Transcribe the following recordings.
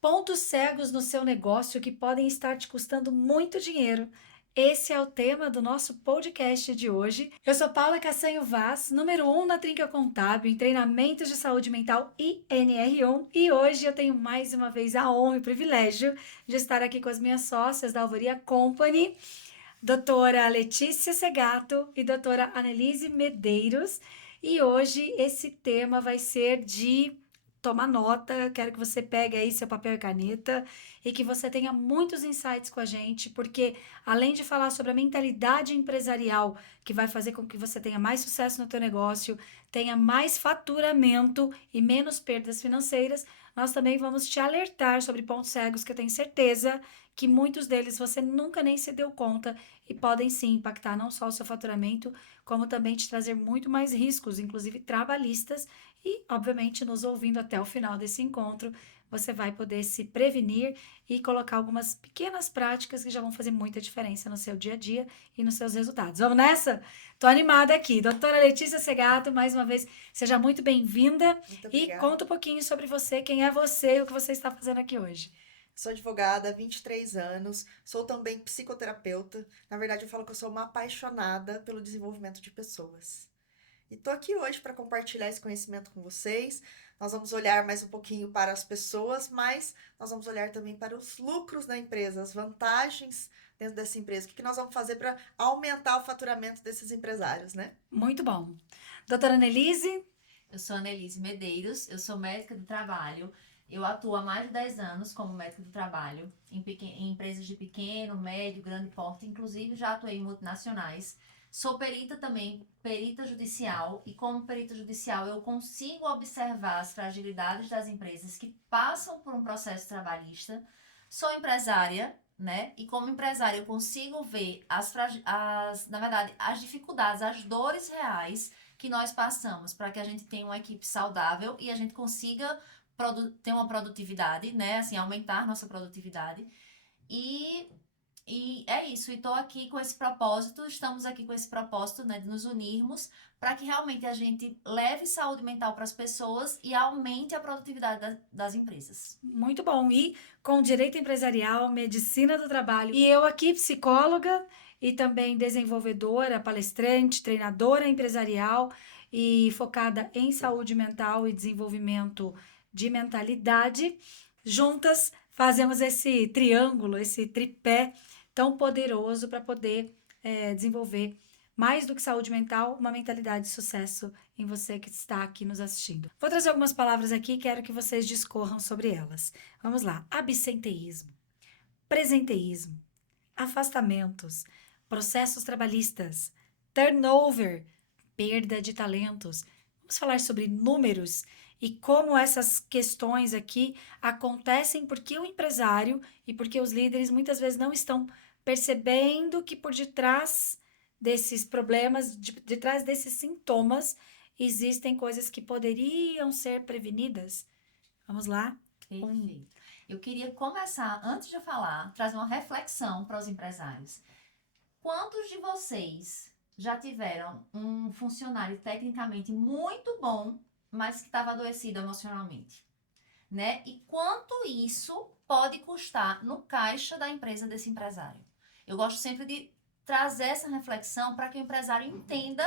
Pontos cegos no seu negócio que podem estar te custando muito dinheiro. Esse é o tema do nosso podcast de hoje. Eu sou Paula Cassanho Vaz, número 1 na Trinca Contábil em treinamentos de saúde mental e NR1. E hoje eu tenho mais uma vez a honra e o privilégio de estar aqui com as minhas sócias da Alvoria Company, doutora Letícia Segato e doutora Annelise Medeiros. E hoje esse tema vai ser de tomar nota, quero que você pegue aí seu papel e caneta e que você tenha muitos insights com a gente, porque além de falar sobre a mentalidade empresarial que vai fazer com que você tenha mais sucesso no teu negócio, tenha mais faturamento e menos perdas financeiras, nós também vamos te alertar sobre pontos cegos que eu tenho certeza que muitos deles você nunca nem se deu conta e podem sim impactar não só o seu faturamento, como também te trazer muito mais riscos, inclusive trabalhistas. E, obviamente, nos ouvindo até o final desse encontro, você vai poder se prevenir e colocar algumas pequenas práticas que já vão fazer muita diferença no seu dia a dia e nos seus resultados. Vamos nessa? Tô animada aqui. Doutora Letícia Segato, mais uma vez, seja muito bem-vinda Muito e obrigada. conta um pouquinho sobre você, quem é você e o que você está fazendo aqui hoje. Sou advogada há 23 anos, sou também psicoterapeuta. Na verdade, eu falo que eu sou uma apaixonada pelo desenvolvimento de pessoas. E tô aqui hoje para compartilhar esse conhecimento com vocês. Nós vamos olhar mais um pouquinho para as pessoas, mas nós vamos olhar também para os lucros da empresa, as vantagens dentro dessa empresa. O que nós vamos fazer para aumentar o faturamento desses empresários, né? Muito bom. Doutora Annelise? Eu sou Annelise Medeiros, eu sou médica do trabalho. Eu atuo há mais de 10 anos como médica do trabalho em empresas de pequeno, médio, grande porte, inclusive já atuei em multinacionais. Sou perita também, perita judicial, e como perita judicial eu consigo observar as fragilidades das empresas que passam por um processo trabalhista. Sou empresária, né? E como empresária eu consigo ver na verdade, as dificuldades, as dores reais que nós passamos para que a gente tenha uma equipe saudável e a gente consiga ter uma produtividade, né? Assim, aumentar nossa produtividade. E, e é isso. E estou aqui com esse propósito, estamos aqui com esse propósito, né, de nos unirmos para que realmente a gente leve saúde mental para as pessoas e aumente a produtividade das empresas. Muito bom. E com direito empresarial, medicina do trabalho. E eu aqui, psicóloga e também desenvolvedora, palestrante, treinadora empresarial e focada em saúde mental e desenvolvimento de mentalidade. Juntas fazemos esse triângulo, esse tripé tão poderoso para poder desenvolver mais do que saúde mental, uma mentalidade de sucesso em você que está aqui nos assistindo. Vou trazer algumas palavras aqui e quero que vocês discorram sobre elas. Vamos lá. Absenteísmo, presenteísmo, afastamentos, processos trabalhistas, turnover, perda de talentos. Vamos falar sobre números e como essas questões aqui acontecem porque o empresário e porque os líderes muitas vezes não estão percebendo que por detrás desses problemas, de trás desses sintomas, existem coisas que poderiam ser prevenidas. Vamos lá? Perfeito. Eu queria começar, antes de eu falar, trazer uma reflexão para os empresários. Quantos de vocês já tiveram um funcionário tecnicamente muito bom, mas que estava adoecido emocionalmente, né? E quanto isso pode custar no caixa da empresa desse empresário? Eu gosto sempre de trazer essa reflexão para que o empresário entenda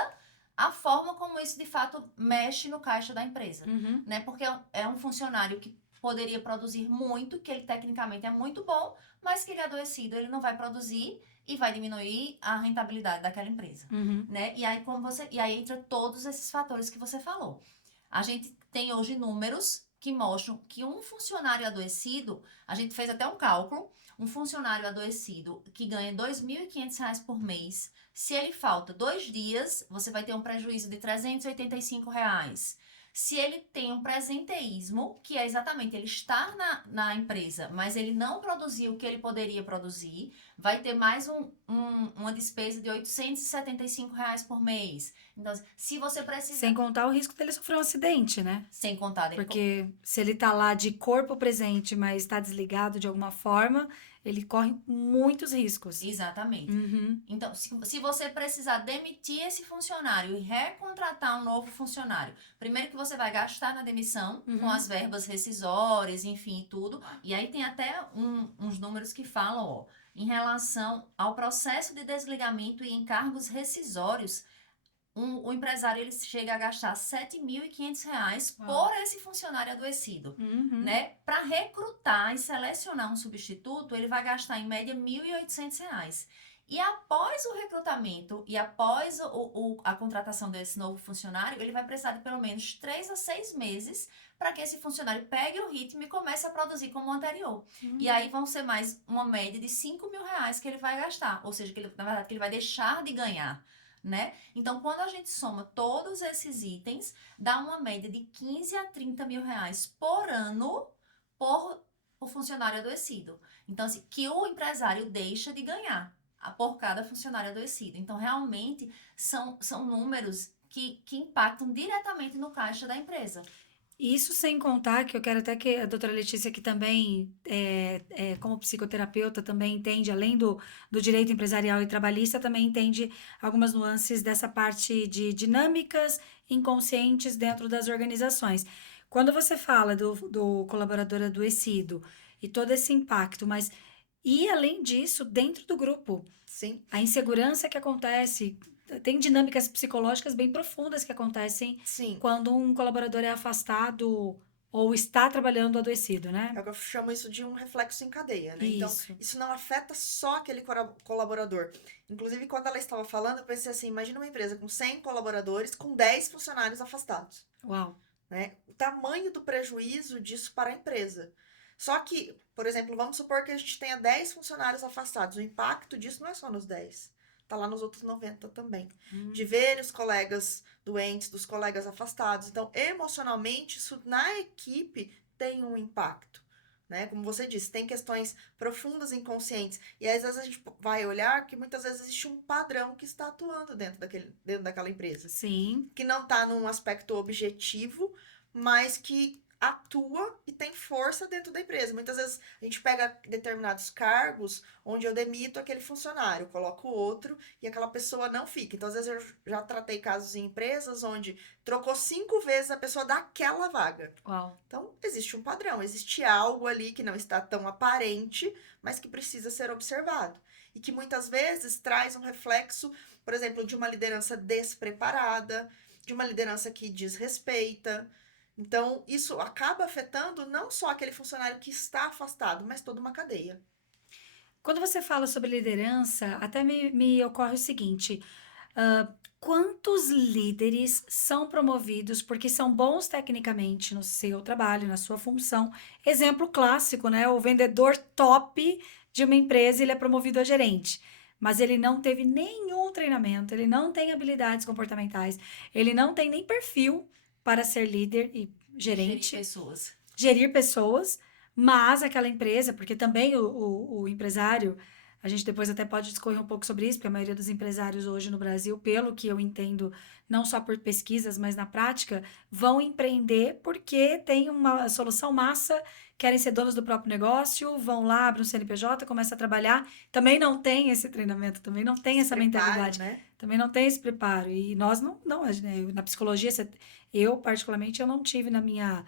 a forma como isso de fato mexe no caixa da empresa, né? Porque é um funcionário que poderia produzir muito, que ele tecnicamente é muito bom, mas que ele é adoecido, ele não vai produzir e vai diminuir a rentabilidade daquela empresa, né? E aí entra todos esses fatores que você falou. A gente tem hoje números que mostram que um funcionário adoecido, a gente fez até um cálculo, um funcionário adoecido que ganha R$ 2.500 por mês, se ele falta 2 dias, você vai ter um prejuízo de R$ 385 reais. Se ele tem um presenteísmo, que é exatamente ele estar na empresa, mas ele não produzir o que ele poderia produzir, vai ter mais uma despesa de R$ 875 reais por mês. Então, se você precisa. Sem contar o risco dele sofrer um acidente, né? Sem contar dele. Porque se ele tá lá de corpo presente, mas está desligado de alguma forma, ele corre muitos riscos. Exatamente. Uhum. Então, se você precisar demitir esse funcionário e recontratar um novo funcionário, primeiro que você vai gastar na demissão, com as verbas rescisórias, enfim, e tudo. E aí tem até uns números que falam, ó, em relação ao processo de desligamento e encargos rescisórios, o empresário ele chega a gastar R$ 7.500 por esse funcionário adoecido, né? Para recrutar e selecionar um substituto, ele vai gastar em média R$ 1.800. E após o recrutamento e após a contratação desse novo funcionário, ele vai precisar de pelo menos 3 a 6 meses para que esse funcionário pegue o ritmo e comece a produzir como o anterior. E aí vão ser mais uma média de R$ 5.000 que ele vai gastar, ou seja, na verdade, que ele vai deixar de ganhar. Né? Então, quando a gente soma todos esses itens, dá uma média de 15 a 30 mil reais por ano por o funcionário adoecido. Então, assim, que o empresário deixa de ganhar por cada funcionário adoecido. Então, realmente, são números que impactam diretamente no caixa da empresa. Isso sem contar que eu quero até que a doutora Letícia, que também, como psicoterapeuta, também entende, além do direito empresarial e trabalhista, também entende algumas nuances dessa parte de dinâmicas inconscientes dentro das organizações. Quando você fala do colaborador adoecido e todo esse impacto, mas e além disso, dentro do grupo, Sim. a insegurança que acontece, tem dinâmicas psicológicas bem profundas que acontecem Sim. quando um colaborador é afastado ou está trabalhando adoecido, né? Eu chamo isso de um reflexo em cadeia, né? Isso. Então, isso não afeta só aquele colaborador. Inclusive, quando ela estava falando, eu pensei assim, imagina uma empresa com 100 colaboradores, com 10 funcionários afastados. Uau. Né? O tamanho do prejuízo disso para a empresa. Só que, por exemplo, vamos supor que a gente tenha 10 funcionários afastados. O impacto disso não é só nos 10. Tá lá nos outros 90 também. De ver os colegas doentes, dos colegas afastados. Então, emocionalmente, isso na equipe tem um impacto. Né? Como você disse, tem questões profundas e inconscientes. E às vezes a gente vai olhar que muitas vezes existe um padrão que está atuando dentro daquela empresa. Sim. Que não está num aspecto objetivo, mas que atua e tem força dentro da empresa. Muitas vezes a gente pega determinados cargos onde eu demito aquele funcionário, coloco outro e aquela pessoa não fica. Então, às vezes eu já tratei casos em empresas onde trocou 5 vezes a pessoa daquela vaga. Uau. Então, existe um padrão, existe algo ali que não está tão aparente, mas que precisa ser observado. E que muitas vezes traz um reflexo, por exemplo, de uma liderança despreparada, de uma liderança que desrespeita. Então, isso acaba afetando não só aquele funcionário que está afastado, mas toda uma cadeia. Quando você fala sobre liderança, até me ocorre o seguinte: quantos líderes são promovidos porque são bons tecnicamente no seu trabalho, na sua função? Exemplo clássico, né? O vendedor top de uma empresa, ele é promovido a gerente, mas ele não teve nenhum treinamento, ele não tem habilidades comportamentais, ele não tem nem perfil para ser líder e gerente. Gerir pessoas, mas aquela empresa, porque também o empresário, a gente depois até pode discorrer um pouco sobre isso, porque a maioria dos empresários hoje no Brasil, pelo que eu entendo, não só por pesquisas, mas na prática, vão empreender porque tem uma solução massa, querem ser donos do próprio negócio, vão lá, abrem um CNPJ, começam a trabalhar, também não tem esse treinamento, também não tem essa mentalidade, né? Também não tem esse preparo, e nós não na psicologia, eu particularmente, eu não tive na minha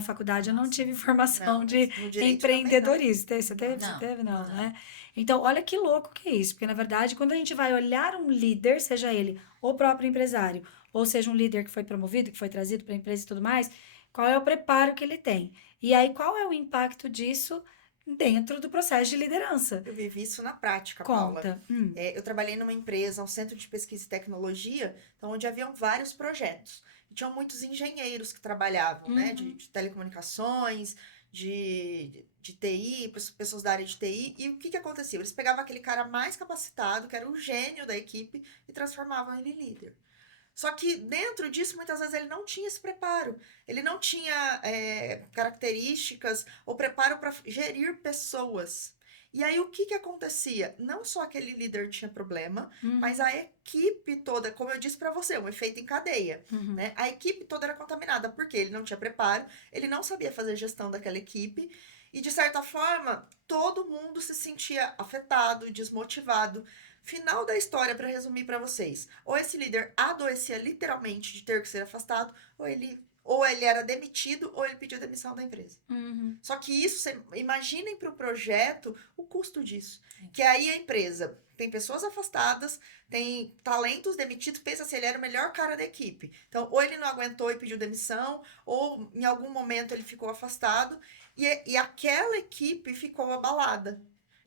faculdade, eu não tive formação de empreendedorismo. Você teve? Não, né? Então, olha que louco que é isso. Porque, na verdade, quando a gente vai olhar um líder, seja ele o próprio empresário, ou seja um líder que foi promovido, que foi trazido para a empresa e tudo mais, qual é o preparo que ele tem? E aí, qual é o impacto disso dentro do processo de liderança? Eu vivi isso na prática, Conta. Paula. Eu trabalhei numa empresa, um centro de pesquisa e tecnologia, então, onde haviam vários projetos. E tinham muitos engenheiros que trabalhavam, né? De telecomunicações, de TI, pessoas da área de TI. E o que acontecia? Eles pegavam aquele cara mais capacitado, que era o gênio da equipe, e transformavam ele em líder. Só que dentro disso, muitas vezes, ele não tinha esse preparo. Ele não tinha características ou preparo para gerir pessoas. E aí, o que acontecia? Não só aquele líder tinha problema, mas a equipe toda, como eu disse para você, um efeito em cadeia. Né? A equipe toda era contaminada, porque ele não tinha preparo, ele não sabia fazer gestão daquela equipe, E, de certa forma, todo mundo se sentia afetado, desmotivado. Final da história, para resumir para vocês. Ou esse líder adoecia literalmente de ter que ser afastado, ou ele era demitido, ou ele pediu demissão da empresa. Uhum. Só que isso, imaginem para o projeto o custo disso. Que aí a empresa tem pessoas afastadas, tem talentos demitidos, pensa se ele era o melhor cara da equipe. Então, ou ele não aguentou e pediu demissão, ou em algum momento ele ficou afastado, e aquela equipe ficou abalada.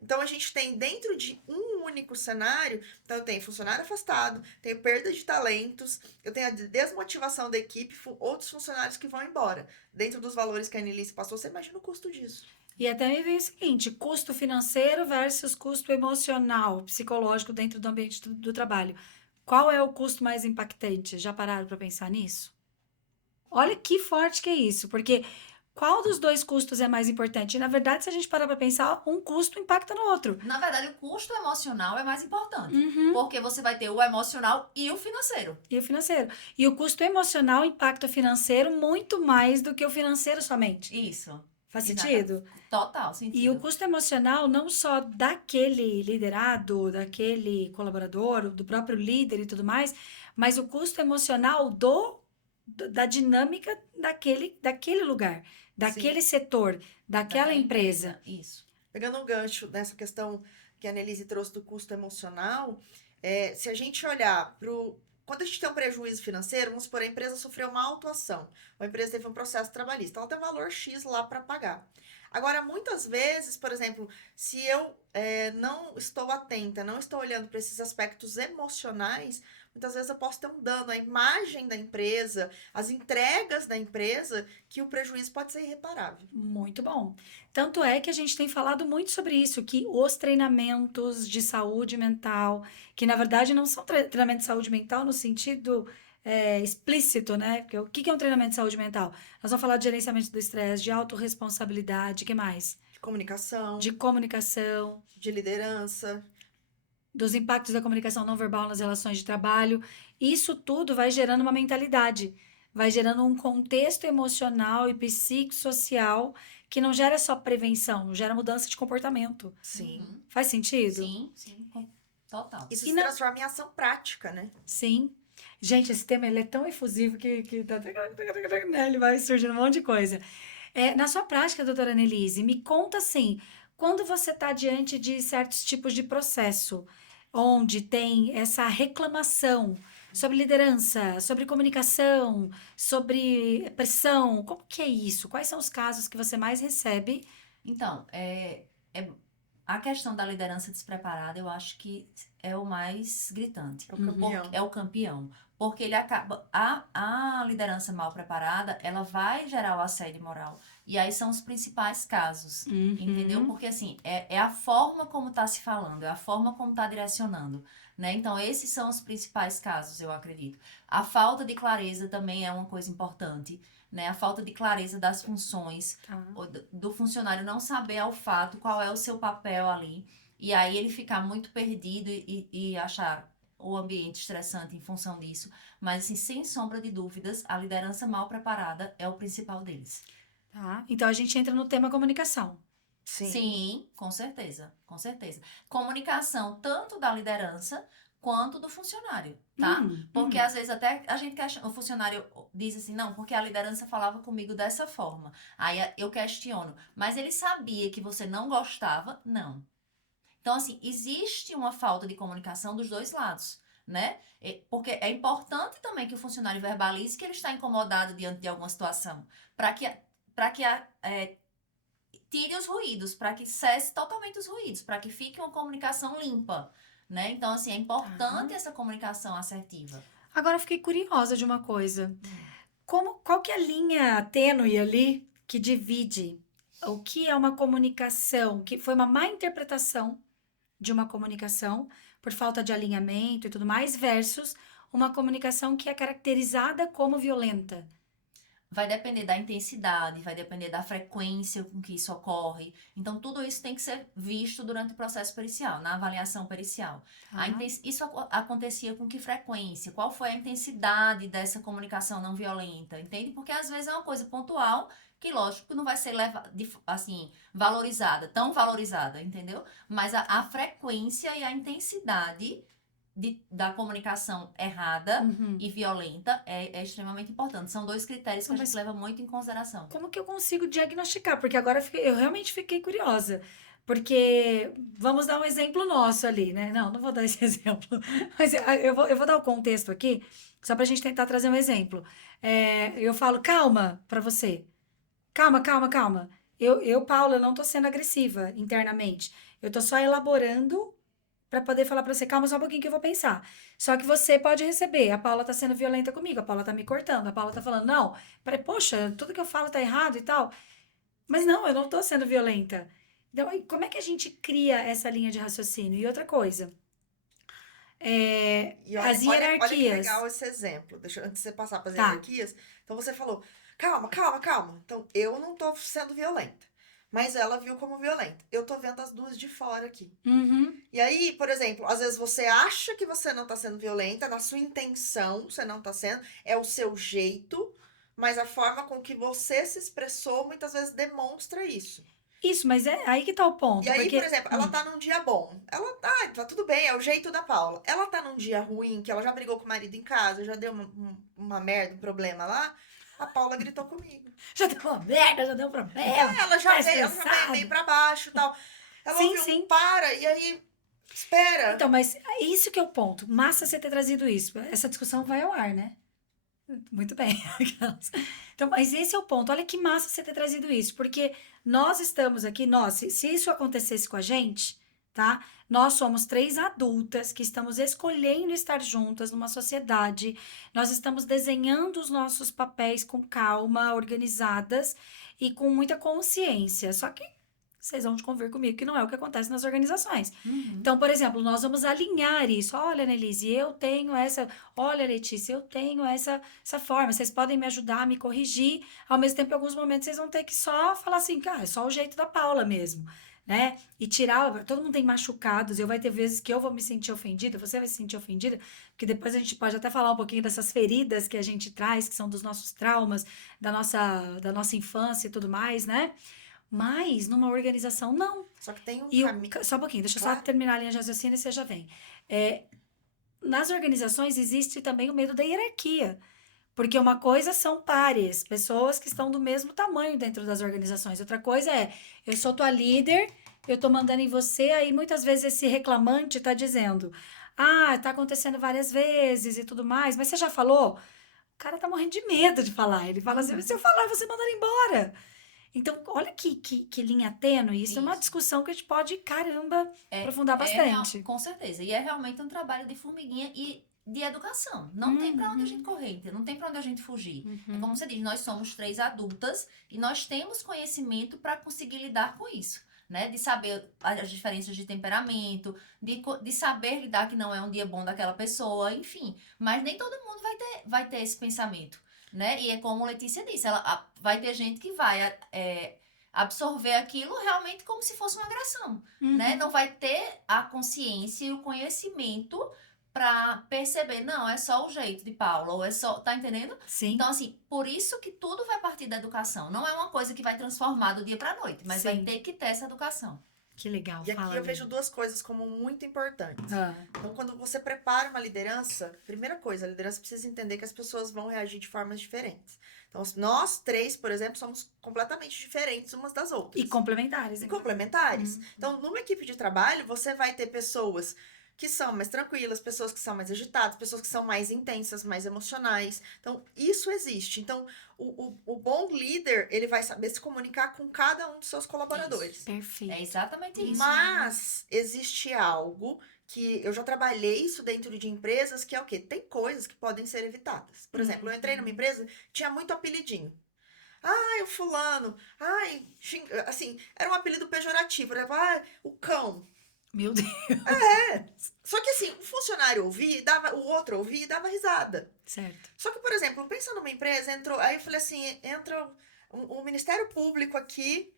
Então, a gente tem dentro de um único cenário, então eu tenho funcionário afastado, tenho perda de talentos, eu tenho a desmotivação da equipe, outros funcionários que vão embora. Dentro dos valores que a Annelise passou, você imagina o custo disso. E até me vem o seguinte, custo financeiro versus custo emocional, psicológico dentro do ambiente do trabalho. Qual é o custo mais impactante? Já pararam para pensar nisso? Olha que forte que é isso, porque qual dos dois custos é mais importante? Na verdade, se a gente parar para pensar, um custo impacta no outro. Na verdade, o custo emocional é mais importante. Uhum. Porque você vai ter o emocional e o financeiro. E o financeiro. E o custo emocional impacta o financeiro muito mais do que o financeiro somente. Isso. Faz Exata- sentido? Total sentido. E o custo emocional não só daquele liderado, daquele colaborador, do próprio líder e tudo mais, mas o custo emocional da dinâmica daquele lugar, daquele setor, daquela Daquela empresa. Isso. Pegando um gancho nessa questão que a Annelise trouxe do custo emocional, se a gente olhar para quando a gente tem um prejuízo financeiro, vamos supor, a empresa sofreu uma autuação, a empresa teve um processo trabalhista, ela tem um valor X lá para pagar. Agora, muitas vezes, por exemplo, se eu não estou atenta, não estou olhando para esses aspectos emocionais, muitas vezes eu posso ter um dano à imagem da empresa, às entregas da empresa, que o prejuízo pode ser irreparável. Muito bom. Tanto é que a gente tem falado muito sobre isso, que os treinamentos de saúde mental, que na verdade não são treinamentos de saúde mental no sentido explícito, né? Porque o que é um treinamento de saúde mental? Nós vamos falar de gerenciamento do estresse, de autorresponsabilidade, o que mais? De comunicação, De comunicação, de liderança. dos impactos da comunicação não verbal nas relações de trabalho. Isso tudo vai gerando uma mentalidade, vai gerando um contexto emocional e psicossocial que não gera só prevenção, gera mudança de comportamento. Sim. Uhum. Faz sentido? Sim. Total. Isso E se na- transforma em ação prática, né? Sim. Gente, esse tema ele é tão efusivo que né, ele vai surgindo um monte de coisa. Na sua prática, doutora Annelise, me conta assim, quando você está diante de certos tipos de processo, onde tem essa reclamação sobre liderança, sobre comunicação, sobre pressão, como que é isso? Quais são os casos que você mais recebe? Então, a questão da liderança despreparada, eu acho que é o mais gritante. É o campeão. É o campeão. Porque ele acaba. A liderança mal preparada, ela vai gerar o assédio moral. E aí são os principais casos. Entendeu? Porque assim, é a forma como está se falando, é a forma como está direcionando. Né? Então, esses são os principais casos, eu acredito. A falta de clareza também é uma coisa importante. Né? A falta de clareza das funções, Tá. do funcionário não saber ao fato qual é o seu papel ali. E aí ele ficar muito perdido e achar o ambiente estressante em função disso. Mas, assim, sem sombra de dúvidas, a liderança mal preparada é o principal deles. Tá? Então a gente entra no tema comunicação. Sim, com certeza, com certeza. Comunicação tanto da liderança quanto do funcionário, tá? Porque às vezes até a gente questiona, o funcionário diz assim, não, porque a liderança falava comigo dessa forma. Aí eu questiono, mas ele sabia que você não gostava? Não. Então, assim, existe uma falta de comunicação dos dois lados, né? Porque é importante também que o funcionário verbalize que ele está incomodado diante de alguma situação, para que tire os ruídos, para que cesse totalmente os ruídos, para que fique uma comunicação limpa, né? Então, assim, é importante essa comunicação assertiva. Agora eu fiquei curiosa de uma coisa. Qual que é a linha tênue ali que divide o que é uma comunicação, que foi uma má interpretação de uma comunicação por falta de alinhamento e tudo mais, versus uma comunicação que é caracterizada como violenta? Vai depender da intensidade, vai depender da frequência com que isso ocorre. Então, tudo isso tem que ser visto durante o processo pericial, na avaliação pericial. Tá? Isso acontecia com que frequência? Qual foi a intensidade dessa comunicação não violenta? Entende? Porque às vezes é uma coisa pontual que lógico não vai ser assim, tão valorizada, entendeu? Mas a frequência e a intensidade da comunicação errada e violenta é extremamente importante. São 2 critérios que a gente leva muito em consideração. Como que eu consigo diagnosticar? Porque agora eu realmente fiquei curiosa. Porque vamos dar um exemplo nosso ali, né? Não vou dar esse exemplo. Mas eu vou dar o contexto aqui, só pra gente tentar trazer um exemplo. Eu falo, calma, pra você. Calma, calma, calma. Paula, não tô sendo agressiva internamente. Eu tô só elaborando pra poder falar pra você, calma só um pouquinho que eu vou pensar. Só que você pode receber, a Paula tá sendo violenta comigo, a Paula tá me cortando, a Paula tá falando, não, poxa, tudo que eu falo tá errado e tal. Mas não, eu não tô sendo violenta. Então, aí, como é que a gente cria essa linha de raciocínio? E outra coisa, E as olha que hierarquias. legal esse exemplo. Antes de você passar para as Tá. hierarquias, então você falou, calma, calma, calma. Então, eu não tô sendo violenta. Mas ela viu como violenta. Eu tô vendo as duas de fora aqui. Uhum. E aí, por exemplo, às vezes você acha que você não tá sendo violenta, na sua intenção você não tá sendo, é o seu jeito, mas a forma com que você se expressou muitas vezes demonstra isso. Isso, mas é aí que tá o ponto. E aí, Porque, por exemplo, ela tá num dia bom. Ela tá tudo bem, é o jeito da Paula. Ela tá num dia ruim, que ela já brigou com o marido em casa, já deu uma merda, um problema lá. A Paula gritou comigo. já deu uma merda, já deu um problema. Ela já tá veio estressado. meio pra baixo e tal. Ela Sim, ouviu sim. para, e aí, espera. Então, mas isso que é o ponto. Massa você ter trazido isso. Essa discussão vai ao ar, né? Muito bem. Então, mas esse é o ponto. Olha que massa você ter trazido isso. Porque nós estamos aqui, se isso acontecesse com a gente, tá? Nós somos 3 adultas que estamos escolhendo estar juntas numa sociedade. Nós estamos desenhando os nossos papéis com calma, organizadas e com muita consciência. Só que vocês vão convir comigo que não é o que acontece nas organizações. Então, por exemplo, nós vamos alinhar isso. Olha, Annelise, eu tenho essa. Olha, Letícia, eu tenho essa forma. Vocês podem me ajudar a me corrigir. Ao mesmo tempo, em alguns momentos, vocês vão ter que só falar assim, cara, é só o jeito da Paula mesmo, né? E tirar. Todo mundo tem machucados. Vai ter vezes que eu vou me sentir ofendida, você vai se sentir ofendida, porque depois a gente pode até falar um pouquinho dessas feridas que a gente traz, que são dos nossos traumas, da nossa infância e tudo mais, né? Mas numa organização, não. Só que tem um E caminho. só um pouquinho, deixa eu Claro. só terminar a linha de raciocínio e você já vem. Nas organizações existe também o medo da hierarquia. Porque uma coisa são pares, pessoas que estão do mesmo tamanho dentro das organizações. Outra coisa é, eu sou tua líder, eu tô mandando em você, aí muitas vezes esse reclamante tá dizendo, tá acontecendo várias vezes e tudo mais, mas você já falou? O cara tá morrendo de medo de falar. Ele fala assim, se eu falar, você manda ele embora. Então, olha que linha tênue. Isso é uma Isso. discussão que a gente pode, caramba, aprofundar bastante. Com certeza. E é realmente um trabalho de formiguinha e de educação. Não tem pra onde a gente correr, não tem pra onde a gente fugir. É como você diz, nós somos 3 adultas e nós temos conhecimento para conseguir lidar com isso. Né? De saber as diferenças de temperamento, de saber lidar que não é um dia bom daquela pessoa, enfim. Mas nem todo mundo vai ter esse pensamento. Né? E é como a Letícia disse, vai ter gente que vai absorver aquilo realmente como se fosse uma agressão, né? Não vai ter a consciência e o conhecimento para perceber, não, é só o jeito de Paula, ou é só, tá entendendo? Sim. Então, assim, por isso que tudo vai partir da educação. Não é uma coisa que vai transformar do dia pra noite, mas vai ter que ter essa educação. Que legal. E aqui eu vejo 2 coisas como muito importantes. Então, quando você prepara uma liderança, primeira coisa, a liderança precisa entender que as pessoas vão reagir de formas diferentes. Então, nós 3, por exemplo, somos completamente diferentes umas das outras. E complementares. E complementares. Então, numa equipe de trabalho, você vai ter pessoas que são mais tranquilas, pessoas que são mais agitadas, pessoas que são mais intensas, mais emocionais. Então, isso existe. Então, o bom líder, ele vai saber se comunicar com cada um dos seus colaboradores. Isso. Perfeito. É exatamente isso. Mas existe algo que eu já trabalhei isso dentro de empresas, que é o quê? Tem coisas que podem ser evitadas. Por exemplo, eu entrei numa empresa, tinha muito apelidinho. Ai, o fulano. Ai, assim, era um apelido pejorativo. Né? O cão. Meu Deus. Só que assim, o funcionário ouvia, o outro ouvia e dava risada. Certo. Só que, por exemplo, pensa numa empresa, aí eu falei assim, entra o Ministério Público aqui,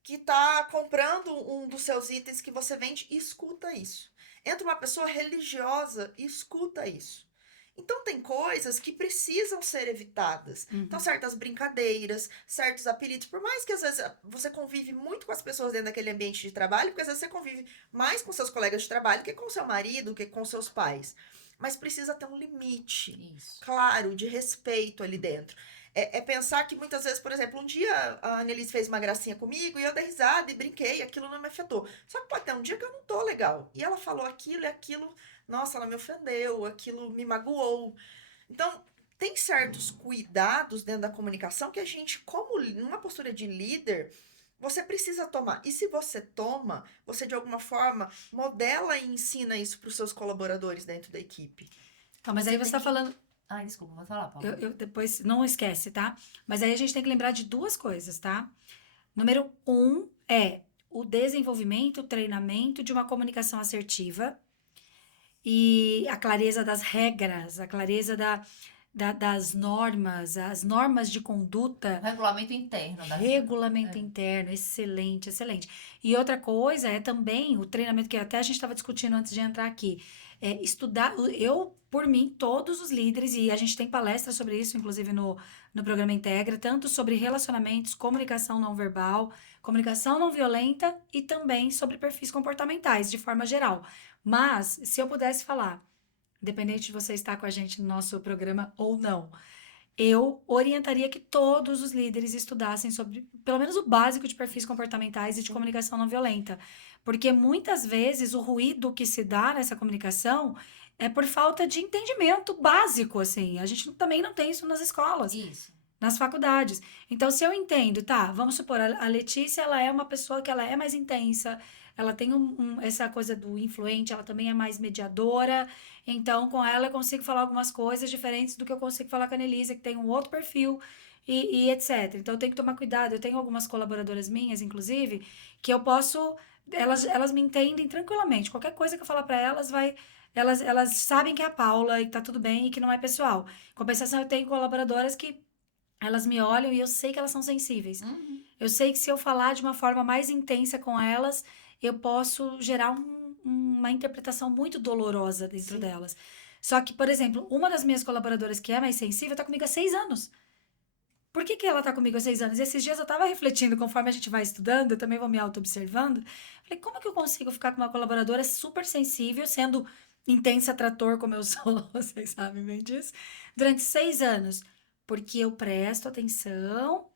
que tá comprando um dos seus itens que você vende, e escuta isso. Entra uma pessoa religiosa e escuta isso. Então, tem coisas que precisam ser evitadas. Uhum. Então, certas brincadeiras, certos apelidos, por mais que às vezes você convive muito com as pessoas dentro daquele ambiente de trabalho, porque às vezes você convive mais com seus colegas de trabalho que com seu marido, que com seus pais. Mas precisa ter um limite, Isso. claro, de respeito ali dentro. É pensar que muitas vezes, por exemplo, um dia a Annelise fez uma gracinha comigo e eu dei risada e brinquei, aquilo não me afetou. Só que pode ter um dia que eu não tô legal. E ela falou aquilo e aquilo, nossa, ela me ofendeu, aquilo me magoou. Então, tem certos cuidados dentro da comunicação que a gente, como numa postura de líder, você precisa tomar. E se você toma, você de alguma forma modela e ensina isso para os seus colaboradores dentro da equipe. Então, mas aí você tem tá que- falando... Ai, desculpa, vou falar, Paula. Depois, não esquece, tá? Mas aí a gente tem que lembrar de duas coisas, tá? Número 1 é o desenvolvimento, o treinamento de uma comunicação assertiva e a clareza das regras, a clareza das normas, as normas de conduta. O regulamento interno da Regulamento É. interno, excelente, excelente. E outra coisa é também o treinamento que até a gente estava discutindo antes de entrar aqui. É estudar, eu, por mim, todos os líderes, e a gente tem palestras sobre isso, inclusive no programa Integra, tanto sobre relacionamentos, comunicação não verbal, comunicação não violenta e também sobre perfis comportamentais, de forma geral. Mas, se eu pudesse falar, independente de você estar com a gente no nosso programa ou não, eu orientaria que todos os líderes estudassem sobre, pelo menos o básico de perfis comportamentais e de comunicação não violenta. Porque muitas vezes o ruído que se dá nessa comunicação é por falta de entendimento básico, assim. A gente também não tem isso nas escolas, Isso. nas faculdades. Então, se eu entendo, tá, vamos supor, a Letícia, ela é uma pessoa que ela é mais intensa, ela tem essa coisa do influente, ela também é mais mediadora, então com ela eu consigo falar algumas coisas diferentes do que eu consigo falar com a Annelise, que tem um outro perfil e etc. Então eu tenho que tomar cuidado, eu tenho algumas colaboradoras minhas, inclusive, que eu posso, elas me entendem tranquilamente, qualquer coisa que eu falar para elas vai... Elas sabem que é a Paula e tá tudo bem e que não é pessoal. Em compensação, eu tenho colaboradoras que elas me olham e eu sei que elas são sensíveis. Uhum. Eu sei que se eu falar de uma forma mais intensa com elas, eu posso gerar uma interpretação muito dolorosa dentro Sim. delas. Só que, por exemplo, uma das minhas colaboradoras que é mais sensível tá comigo há 6 anos. Por que ela tá comigo há 6 anos? Esses dias eu tava refletindo, conforme a gente vai estudando, eu também vou me auto-observando. Falei, como que eu consigo ficar com uma colaboradora super sensível, sendo intensa trator como eu sou, vocês sabem bem disso, durante 6 anos? Porque eu presto atenção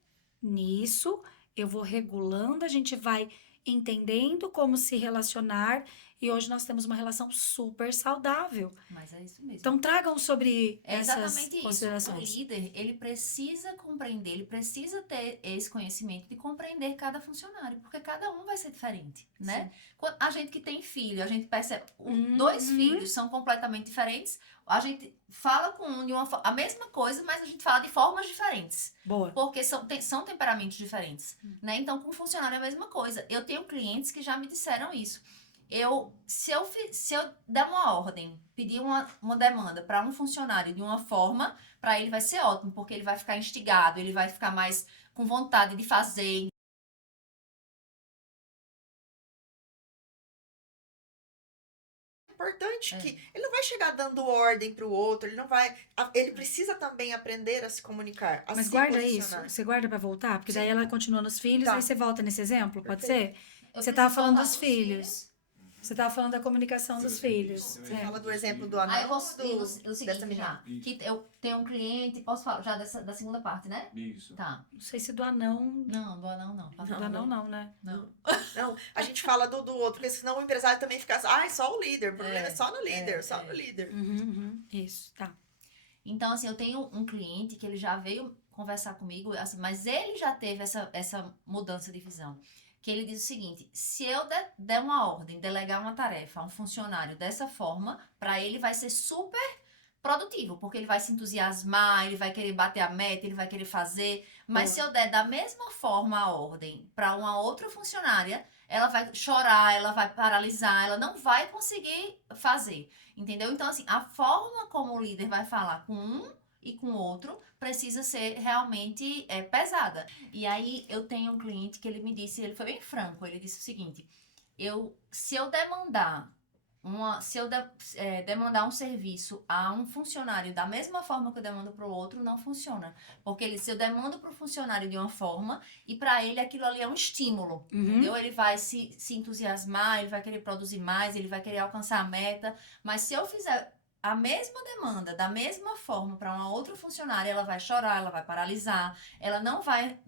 nisso, eu vou regulando, a gente vai entendendo como se relacionar e hoje nós temos uma relação super saudável. Mas é isso mesmo. Então tragam sobre É essas exatamente isso. O considerações. líder, ele precisa compreender, ele precisa ter esse conhecimento de compreender cada funcionário, porque cada um vai ser diferente, né? A gente que tem filho, a gente percebe, dois filhos são completamente diferentes, a gente fala com um de a mesma coisa, mas a gente fala de formas diferentes. Boa. Porque são temperamentos diferentes, né? Então, com funcionário é a mesma coisa. Eu tenho clientes que já me disseram isso. Se eu der uma ordem, pedir uma demanda para um funcionário de uma forma, para ele vai ser ótimo, porque ele vai ficar instigado, ele vai ficar mais com vontade de fazer. Importante que ele não vai chegar dando ordem para o outro, ele precisa também aprender a se comunicar, a Mas se guarda isso, posicionar. você guarda pra voltar? Porque daí Sim. ela continua nos filhos, Tá. aí você volta nesse exemplo, pode Perfeito. ser? Você tava falando dos filhos. Você tava falando da comunicação dos filhos. Você fala do exemplo do Aí eu anão posso dizer o dessa seguinte menina. já, que eu tenho um cliente, posso falar já da segunda parte, né? Isso. Tá. Não sei se do anão. Não, do anão não. Do anão não, né? Não. Não, a gente fala do outro, porque senão o empresário também fica assim, é só o líder, o problema é só no líder, só no líder. Isso, tá. Então, assim, eu tenho um cliente que ele já veio conversar comigo, assim, mas ele já teve essa mudança de visão. Que ele diz o seguinte, se eu der uma ordem, delegar uma tarefa a um funcionário dessa forma, para ele vai ser super produtivo, porque ele vai se entusiasmar, ele vai querer bater a meta, ele vai querer fazer. Mas se eu der da mesma forma a ordem para uma outra funcionária, ela vai chorar, ela vai paralisar, ela não vai conseguir fazer, entendeu? Então, assim, a forma como o líder vai falar com um e com o outro precisa ser realmente pesada. E aí, eu tenho um cliente que ele me disse, ele foi bem franco, ele disse o seguinte, se eu demandar se eu demandar um serviço a um funcionário da mesma forma que eu demando para o outro, não funciona. Porque se eu demando para o funcionário de uma forma, e para ele aquilo ali é um estímulo, entendeu? Ele vai se entusiasmar, ele vai querer produzir mais, ele vai querer alcançar a meta. Mas se eu fizer a mesma demanda, da mesma forma, para uma outra funcionária, ela vai chorar, ela vai paralisar, ela não vai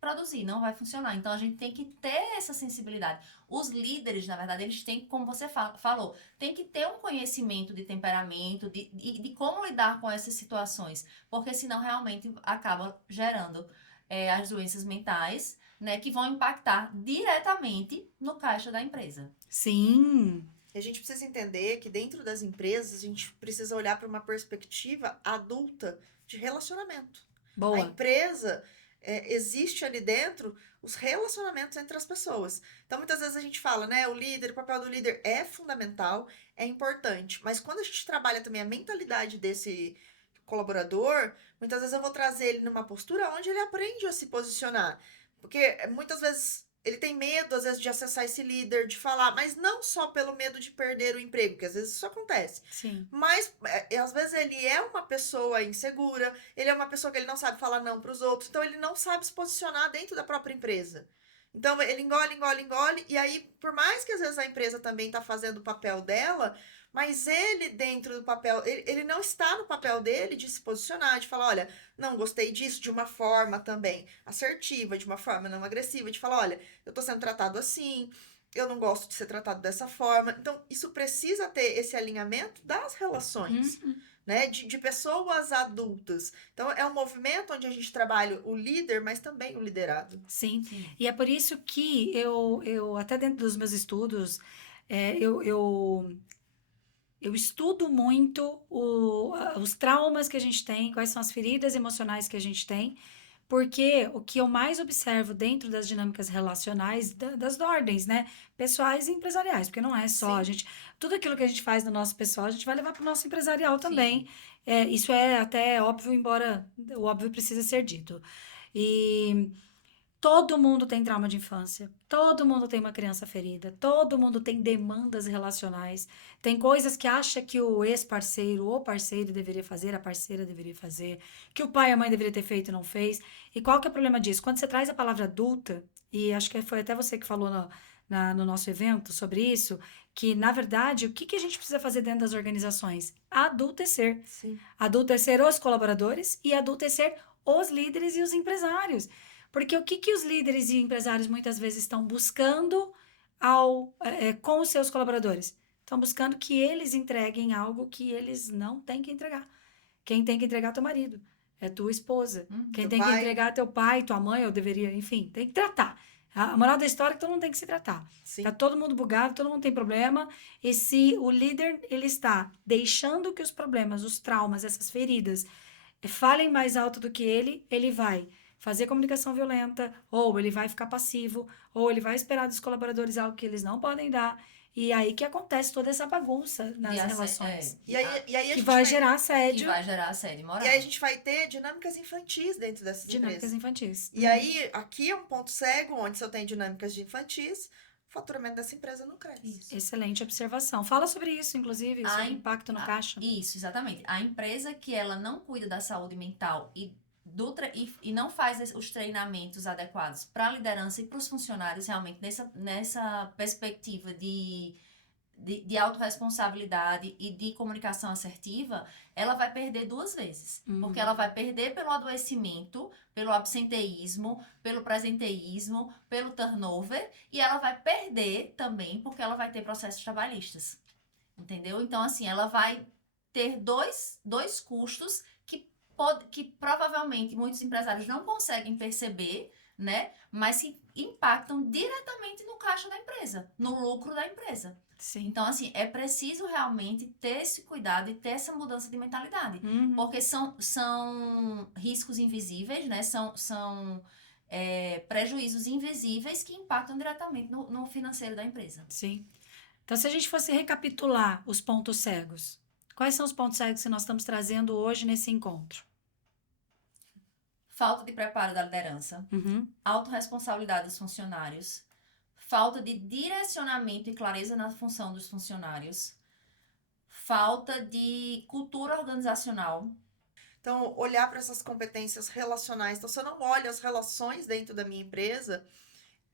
produzir, não vai funcionar. Então, a gente tem que ter essa sensibilidade. Os líderes, na verdade, eles têm, como você falou, tem que ter um conhecimento de temperamento, de como lidar com essas situações, porque senão realmente acaba gerando as doenças mentais, né, que vão impactar diretamente no caixa da empresa. Sim. E a gente precisa entender que dentro das empresas a gente precisa olhar para uma perspectiva adulta de relacionamento. A Boa. empresa, existe ali dentro os relacionamentos entre as pessoas. Então, muitas vezes a gente fala, né, o papel do líder é fundamental, é importante. Mas quando a gente trabalha também a mentalidade desse colaborador, muitas vezes eu vou trazer ele numa postura onde ele aprende a se posicionar. Porque muitas vezes ele tem medo, às vezes, de acessar esse líder, de falar, mas não só pelo medo de perder o emprego, porque às vezes isso acontece. Sim. Mas, às vezes, ele é uma pessoa insegura, ele é uma pessoa que ele não sabe falar não para os outros, então ele não sabe se posicionar dentro da própria empresa. Então, ele engole, e aí, por mais que às vezes a empresa também tá fazendo o papel dela, mas ele dentro do papel, ele não está no papel dele de se posicionar, de falar, olha, não gostei disso, de uma forma também assertiva, de uma forma não agressiva, de falar, olha, eu tô sendo tratado assim, eu não gosto de ser tratado dessa forma. Então, isso precisa ter esse alinhamento das relações, né? De pessoas adultas. Então, é um movimento onde a gente trabalha o líder, mas também o liderado. Sim. E é por isso que eu até dentro dos meus estudos, eu estudo muito os traumas que a gente tem, quais são as feridas emocionais que a gente tem, porque o que eu mais observo dentro das dinâmicas relacionais, das ordens, né? Pessoais e empresariais, porque não é só a Sim. gente. Tudo aquilo que a gente faz no nosso pessoal, a gente vai levar para o nosso empresarial também. Sim. Isso é até óbvio, embora o óbvio precisa ser dito. E todo mundo tem trauma de infância, todo mundo tem uma criança ferida, todo mundo tem demandas relacionais, tem coisas que acha que o ex-parceiro ou parceiro deveria fazer, a parceira deveria fazer, que o pai e a mãe deveria ter feito e não fez. E qual que é o problema disso? Quando você traz a palavra adulta, e acho que foi até você que falou no nosso evento sobre isso, que na verdade, o que a gente precisa fazer dentro das organizações? Adultecer. Sim. Adultecer os colaboradores e adultecer os líderes e os empresários. Porque o que os líderes e empresários muitas vezes estão buscando com os seus colaboradores? Estão buscando que eles entreguem algo que eles não têm que entregar. Quem tem que entregar é teu marido, é tua esposa. Quem Teu tem que pai. entregar é teu pai, tua mãe, ou deveria, enfim, tem que tratar. A moral da história é que todo mundo tem que se tratar. Sim. Tá todo mundo bugado, todo mundo tem problema. E se o líder ele está deixando que os problemas, os traumas, essas feridas falem mais alto do que ele vai fazer comunicação violenta, ou ele vai ficar passivo, ou ele vai esperar dos colaboradores algo que eles não podem dar. E aí que acontece toda essa bagunça nas relações. E aí a Que gente vai gerar E assédio. vai gerar assédio moral. E aí a gente vai ter dinâmicas infantis dentro dessas Dinâmicas empresas. infantis. E aí, aqui é um ponto cego, onde se eu tenho dinâmicas de infantis, o faturamento dessa empresa não cresce. Isso. Excelente observação. Fala sobre isso, inclusive, sobre o impacto no caixa. Isso, exatamente. A empresa que ela não cuida da saúde mental e não faz os treinamentos adequados para a liderança e para os funcionários, realmente, nessa perspectiva de autorresponsabilidade e de comunicação assertiva, ela vai perder duas vezes. Porque ela vai perder pelo adoecimento, pelo absenteísmo, pelo presenteísmo, pelo turnover, e ela vai perder também porque ela vai ter processos trabalhistas. Entendeu? Então, assim, ela vai ter dois custos que provavelmente muitos empresários não conseguem perceber, né? Mas que impactam diretamente no caixa da empresa, no lucro da empresa. Sim. Então, assim, é preciso realmente ter esse cuidado e ter essa mudança de mentalidade. Porque são riscos invisíveis, né? São prejuízos invisíveis que impactam diretamente no financeiro da empresa. Sim. Então, se a gente fosse recapitular os pontos cegos, quais são os pontos cegos que nós estamos trazendo hoje nesse encontro? Falta de preparo da liderança, autorresponsabilidade dos funcionários, falta de direcionamento e clareza na função dos funcionários, falta de cultura organizacional. Então, olhar para essas competências relacionais. Então, se eu não olho as relações dentro da minha empresa,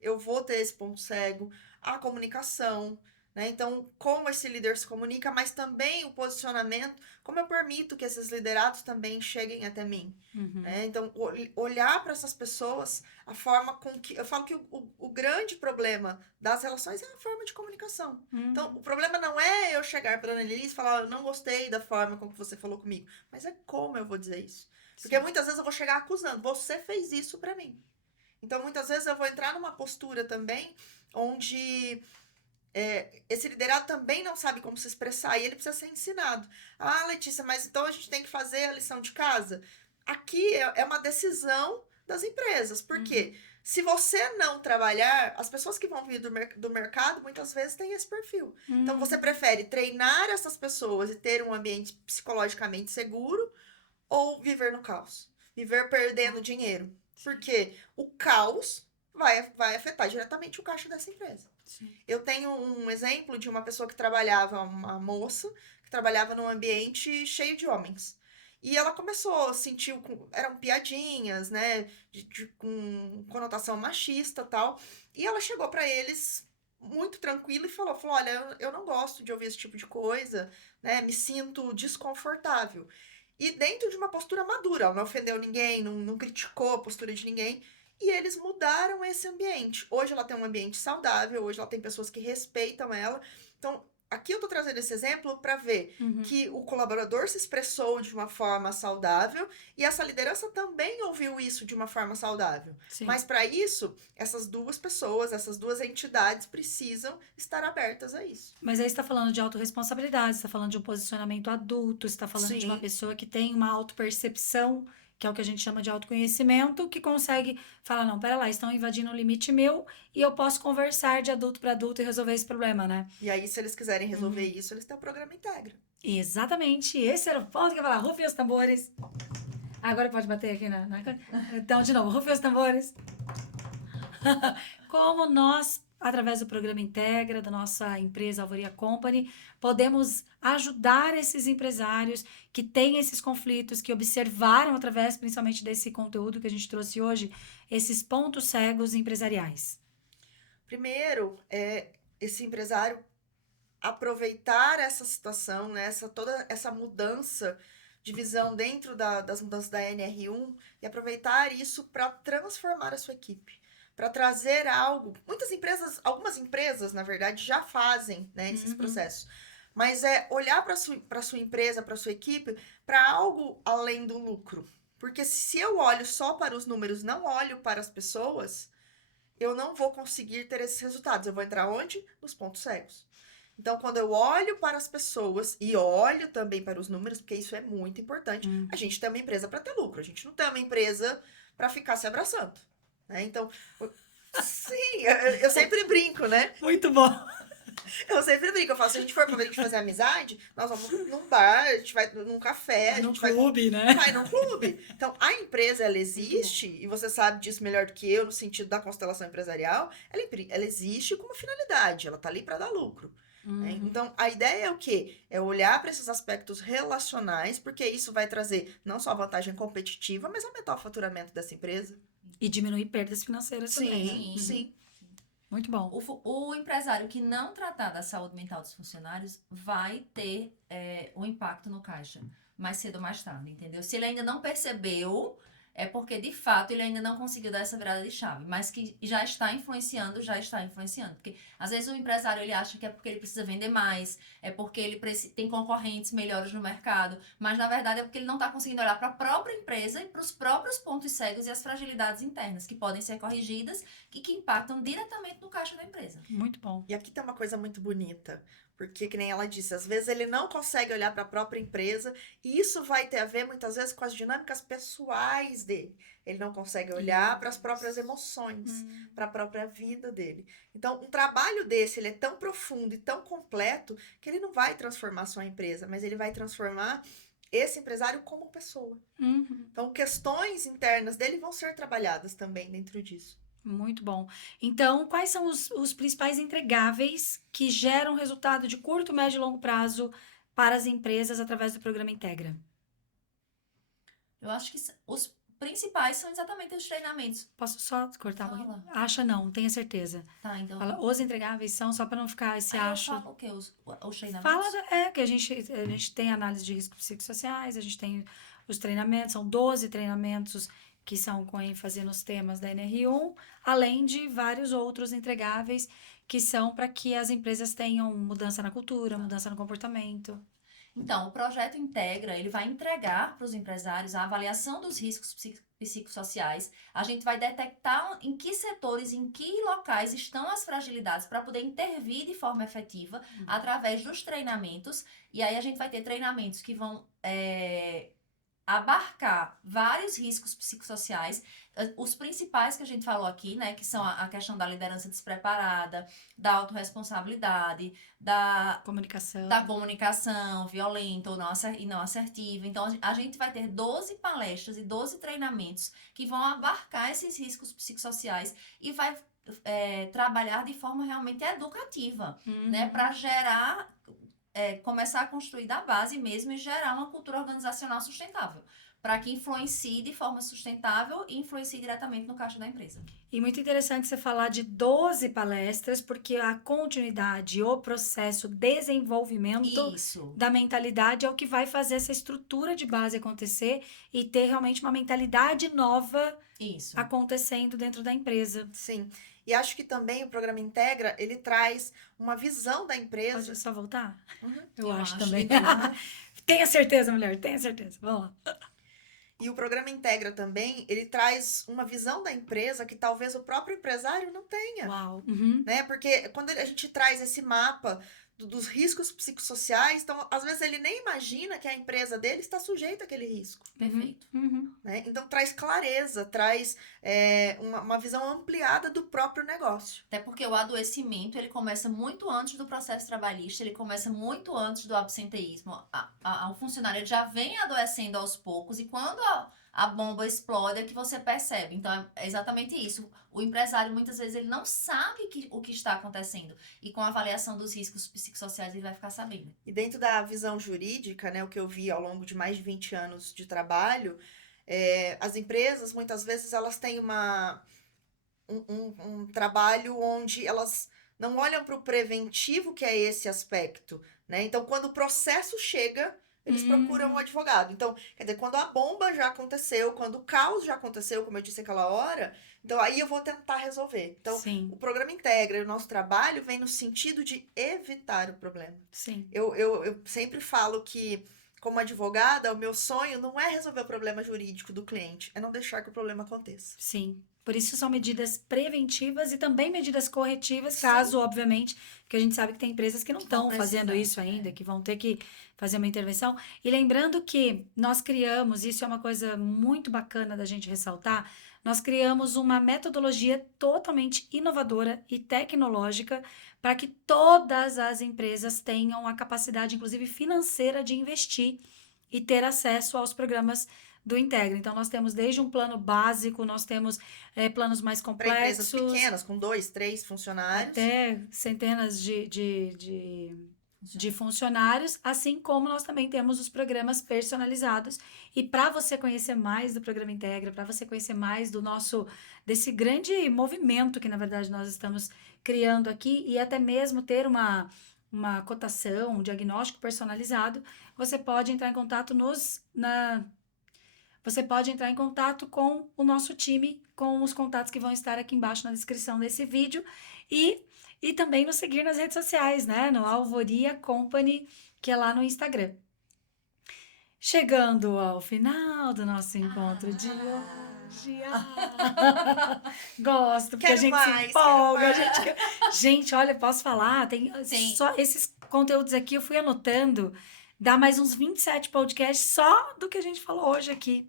eu vou ter esse ponto cego. A comunicação, né? Então, como esse líder se comunica, mas também o posicionamento, como eu permito que esses liderados também cheguem até mim. Né? Então, olhar para essas pessoas, a forma com que... Eu falo que o grande problema das relações é a forma de comunicação. Então, o problema não é eu chegar para a Annelise e falar, eu não gostei da forma com que você falou comigo, mas é como eu vou dizer isso. Porque muitas vezes eu vou chegar acusando, você fez isso para mim. Então, muitas vezes eu vou entrar numa postura também onde esse liderado também não sabe como se expressar e ele precisa ser ensinado. Ah, Letícia, mas então a gente tem que fazer a lição de casa? Aqui é uma decisão das empresas. Por quê? Se você não trabalhar, as pessoas que vão vir do mercado muitas vezes têm esse perfil. Então, você prefere treinar essas pessoas e ter um ambiente psicologicamente seguro ou viver no caos? Viver perdendo dinheiro. Porque o caos vai afetar diretamente o caixa dessa empresa. Sim. Eu tenho um exemplo de uma pessoa que trabalhava, uma moça, que trabalhava num ambiente cheio de homens. E ela começou, sentiu, eram piadinhas, né, com conotação machista e tal. E ela chegou para eles muito tranquila e falou, olha, eu não gosto de ouvir esse tipo de coisa, né, me sinto desconfortável. E dentro de uma postura madura, ela não ofendeu ninguém, não criticou a postura de ninguém. E eles mudaram esse ambiente. Hoje ela tem um ambiente saudável, hoje ela tem pessoas que respeitam ela. Então, aqui eu tô trazendo esse exemplo para ver que o colaborador se expressou de uma forma saudável e essa liderança também ouviu isso de uma forma saudável. Sim. Mas para isso, essas duas pessoas, essas duas entidades precisam estar abertas a isso. Mas aí você está falando de autorresponsabilidade, você está falando de um posicionamento adulto, você está falando de uma Sim. pessoa que tem uma autopercepção, que é o que a gente chama de autoconhecimento, que consegue falar, não, pera lá, estão invadindo um limite meu e eu posso conversar de adulto para adulto e resolver esse problema, né? E aí, se eles quiserem resolver isso, eles têm o programa Integra. Exatamente, esse era o ponto que eu ia falar, rufem os tambores. Agora pode bater aqui na... Então, de novo, rufem os tambores. Como nós, através do programa Integra, da nossa empresa Alvoria Company, podemos ajudar esses empresários que têm esses conflitos, que observaram através, principalmente desse conteúdo que a gente trouxe hoje, esses pontos cegos empresariais. Primeiro, esse empresário aproveitar essa situação, né, toda essa mudança de visão dentro das mudanças da NR1 e aproveitar isso para transformar a sua equipe, para trazer algo. Algumas empresas, na verdade, já fazem, né, esses processos. Mas olhar para sua empresa, para sua equipe, para algo além do lucro. Porque se eu olho só para os números, não olho para as pessoas, eu não vou conseguir ter esses resultados. Eu vou entrar onde? Nos pontos cegos. Então, quando eu olho para as pessoas e olho também para os números, porque isso é muito importante, a gente tem uma empresa para ter lucro, a gente não tem uma empresa para ficar se abraçando, né? Então, sim, eu sempre brinco, né? Muito bom. Eu sempre brinco, eu falo, se a gente for pra fazer amizade, nós vamos num bar, a gente vai num café, a gente clube, né? Vai num clube. Então, a empresa, ela existe, e você sabe disso melhor do que eu, no sentido da constelação empresarial, ela existe com uma finalidade, ela tá ali para dar lucro. Né? Então, a ideia é o quê? É olhar para esses aspectos relacionais, porque isso vai trazer não só a vantagem competitiva, mas aumentar o faturamento dessa empresa. E diminuir perdas financeiras também, né? Sim. Muito bom. O empresário que não tratar da saúde mental dos funcionários vai ter um impacto no caixa mais cedo ou mais tarde, entendeu? Se ele ainda não percebeu, é porque, de fato, ele ainda não conseguiu dar essa virada de chave, mas que já está influenciando. Porque, às vezes, o empresário, ele acha que é porque ele precisa vender mais, é porque ele tem concorrentes melhores no mercado, mas, na verdade, é porque ele não está conseguindo olhar para a própria empresa e para os próprios pontos cegos e as fragilidades internas, que podem ser corrigidas e que impactam diretamente no caixa da empresa. Muito bom. E aqui tem uma coisa muito bonita, porque, que nem ela disse, às vezes ele não consegue olhar para a própria empresa, e isso vai ter a ver, muitas vezes, com as dinâmicas pessoais dele. Ele não consegue olhar para as próprias emoções, para a própria vida dele. Então, um trabalho desse, ele é tão profundo e tão completo, que ele não vai transformar a sua empresa, mas ele vai transformar esse empresário como pessoa. Então, questões internas dele vão ser trabalhadas também dentro disso. Muito bom. Então, quais são os principais entregáveis que geram resultado de curto, médio e longo prazo para as empresas através do programa Integra? Eu acho que os principais são exatamente os treinamentos. Posso só cortar um pouquinho? Fala. Acha não, tenha certeza. Tá, então. Fala, os entregáveis são, só para não ficar esse Aí eu acho. falo o quê? Os treinamentos? Fala, que a gente tem análise de riscos psicossociais, a gente tem os treinamentos, são 12 treinamentos que são com ênfase nos temas da NR1, além de vários outros entregáveis que são para que as empresas tenham mudança na cultura, mudança no comportamento. Então, o projeto Integra, ele vai entregar para os empresários a avaliação dos riscos psicossociais. A gente vai detectar em que setores, em que locais estão as fragilidades para poder intervir de forma efetiva através dos treinamentos. E aí a gente vai ter treinamentos que vão abarcar vários riscos psicossociais, os principais que a gente falou aqui, né, que são a questão da liderança despreparada, da autorresponsabilidade, da comunicação violenta ou não assertiva. Então, a gente vai ter 12 palestras e 12 treinamentos que vão abarcar esses riscos psicossociais e vai trabalhar de forma realmente educativa, né, para gerar... começar a construir da base mesmo e gerar uma cultura organizacional sustentável, para que influencie de forma sustentável e influencie diretamente no caixa da empresa. E muito interessante você falar de 12 palestras, porque a continuidade, o processo, desenvolvimento da mentalidade é o que vai fazer essa estrutura de base acontecer e ter realmente uma mentalidade nova acontecendo dentro da empresa. Sim. E acho que também o programa Integra, ele traz uma visão da empresa. Pode só voltar? Uhum. Eu acho também. Tenha certeza, mulher, tenha certeza. Vamos lá. E o programa Integra também, ele traz uma visão da empresa que talvez o próprio empresário não tenha. Uau. Né? Porque quando a gente traz esse mapa dos riscos psicossociais, então, às vezes ele nem imagina que a empresa dele está sujeita àquele risco. Perfeito. Né? Então, traz clareza, traz uma visão ampliada do próprio negócio. Até porque o adoecimento, ele começa muito antes do processo trabalhista, ele começa muito antes do absenteísmo. O funcionário ele já vem adoecendo aos poucos e quando a bomba explode é que você percebe. Então, é exatamente isso. O empresário, muitas vezes, ele não sabe o que está acontecendo. E com a avaliação dos riscos psicossociais, ele vai ficar sabendo. E dentro da visão jurídica, né, o que eu vi ao longo de mais de 20 anos de trabalho, as empresas, muitas vezes, elas têm um trabalho onde elas não olham para o preventivo, que é esse aspecto, né? Então, quando o processo chega, eles procuram um advogado. Então, quer dizer, quando a bomba já aconteceu, quando o caos já aconteceu, como eu disse aquela hora, então aí eu vou tentar resolver. Então, o programa Integra, o nosso trabalho vem no sentido de evitar o problema. Sim. Eu sempre falo que, como advogada, o meu sonho não é resolver o problema jurídico do cliente, é não deixar que o problema aconteça. Sim. Por isso são medidas preventivas e também medidas corretivas, caso, obviamente, porque a gente sabe que tem empresas que não estão fazendo isso ainda, que vão ter que fazer uma intervenção. E lembrando que nós criamos, isso é uma coisa muito bacana da gente ressaltar, nós criamos uma metodologia totalmente inovadora e tecnológica para que todas as empresas tenham a capacidade, inclusive financeira, de investir e ter acesso aos programas do Integra. Então, nós temos desde um plano básico, nós temos planos mais complexos. Para empresas pequenas, com 2, 3 funcionários. Até centenas de funcionários, assim como nós também temos os programas personalizados. E para você conhecer mais do programa Integra, para você conhecer mais desse grande movimento que, na verdade, nós estamos criando aqui, e até mesmo ter uma cotação, um diagnóstico personalizado, você pode entrar em contato Você pode entrar em contato com o nosso time, com os contatos que vão estar aqui embaixo na descrição desse vídeo e também nos seguir nas redes sociais, né? No Alvoria Company, que é lá no Instagram. Chegando ao final do nosso encontro de hoje. Gosto, porque a gente se empolga. Gente, olha, posso falar? Tem só esses conteúdos aqui, eu fui anotando. Dá mais uns 27 podcasts só do que a gente falou hoje aqui.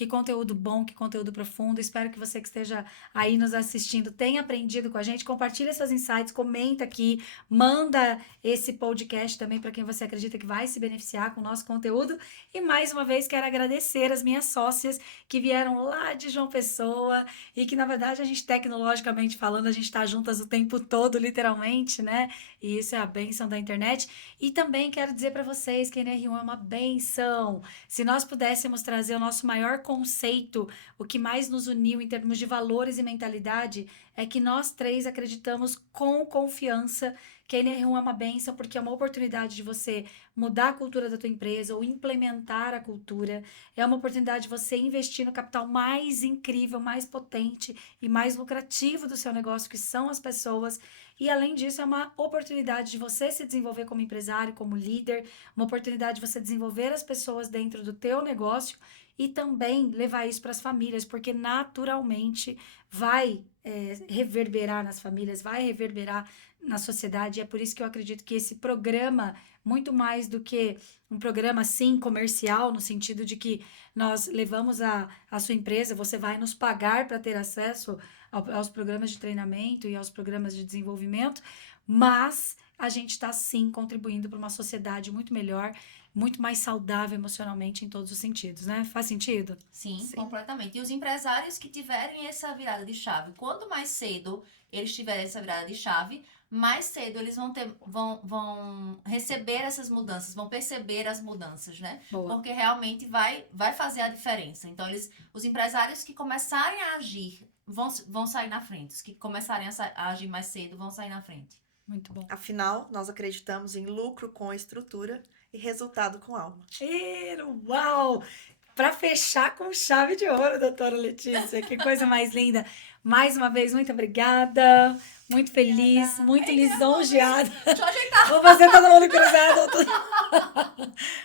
Que conteúdo bom, que conteúdo profundo. Espero que você que esteja aí nos assistindo tenha aprendido com a gente. Compartilha seus insights, comenta aqui, manda esse podcast também para quem você acredita que vai se beneficiar com o nosso conteúdo. E mais uma vez quero agradecer as minhas sócias que vieram lá de João Pessoa e que, na verdade, a gente, tecnologicamente falando, a gente está juntas o tempo todo, literalmente, né? E isso é a bênção da internet. E também quero dizer para vocês que a NR1 é uma bênção. Se nós pudéssemos trazer o nosso maior conceito, o que mais nos uniu em termos de valores e mentalidade, é que nós três acreditamos com confiança que a NR1 é uma bênção, porque é uma oportunidade de você mudar a cultura da tua empresa ou implementar a cultura. É uma oportunidade de você investir no capital mais incrível, mais potente e mais lucrativo do seu negócio, que são as pessoas. E, além disso, é uma oportunidade de você se desenvolver como empresário, como líder, uma oportunidade de você desenvolver as pessoas dentro do teu negócio e também levar isso para as famílias, porque naturalmente vai reverberar nas famílias, vai reverberar na sociedade. E é por isso que eu acredito que esse programa, muito mais do que um programa, sim, comercial, no sentido de que nós levamos a sua empresa, você vai nos pagar para ter acesso aos programas de treinamento e aos programas de desenvolvimento, mas a gente está, sim, contribuindo para uma sociedade muito melhor, muito mais saudável emocionalmente em todos os sentidos, né? Faz sentido? Sim, Sim. completamente. E os empresários que tiverem essa virada de chave, quanto mais cedo eles tiverem essa virada de chave, mais cedo eles vão receber essas mudanças, vão perceber as mudanças, né? Boa. Porque realmente vai fazer a diferença. Então, os empresários que começarem a agir vão sair na frente. Os que começarem a agir mais cedo vão sair na frente. Muito bom. Afinal, nós acreditamos em lucro com estrutura e resultado com alma. Uau! Para fechar com chave de ouro, doutora Letícia. Que coisa mais linda. Mais uma vez, muito obrigada. Muito feliz, Obrigada. muito lisonjeada. Deixa eu ajeitar. Ou você todo mundo cruzado.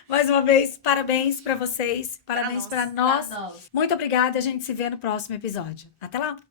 Mais uma vez, parabéns para vocês. Parabéns para nós. Pra nós. Muito obrigada. A gente se vê no próximo episódio. Até lá!